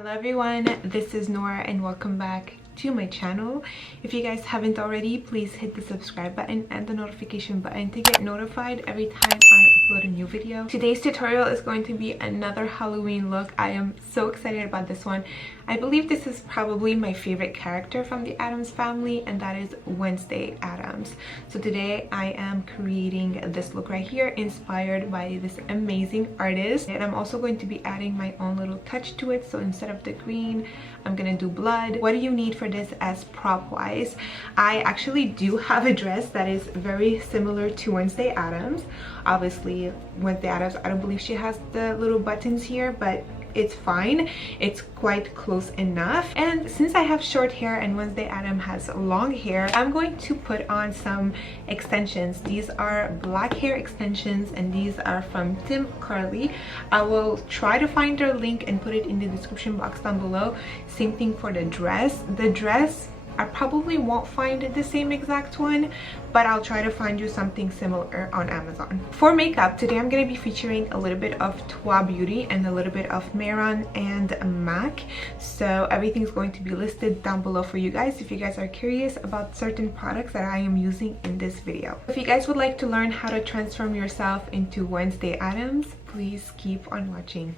Hello everyone, this is Nora and welcome back to my channel. If you guys haven't already, please hit the subscribe button and the notification button to get notified every time I upload a new video. Today's tutorial is going to be another Halloween look. I am so excited about this one. I believe this is probably my favorite character from the Addams family, and that is Wednesday Addams. So today I am creating this look right here inspired by this amazing artist, and I'm also going to be adding my own little touch to it. So instead of the green, I'm gonna do blood. What do you need for this as prop wise? I actually do have a dress that is very similar to Wednesday Addams. Obviously Wednesday Addams, I don't believe she has the little buttons here, but it's fine, it's quite close enough. And since I have short hair and Wednesday Addams has long hair, I'm going to put on some extensions. These are black hair extensions and these are from Tim Carley. I will try to find their link and put it in the description box down below. Same thing for the dress. The dress, I probably won't find the same exact one, but I'll try to find you something similar on Amazon. For makeup, today I'm going to be featuring a little bit of Toi Beauty and a little bit of Mehron and MAC. So everything's going to be listed down below for you guys if you guys are curious about certain products that I am using in this video. If you guys would like to learn how to transform yourself into Wednesday Addams, please keep on watching.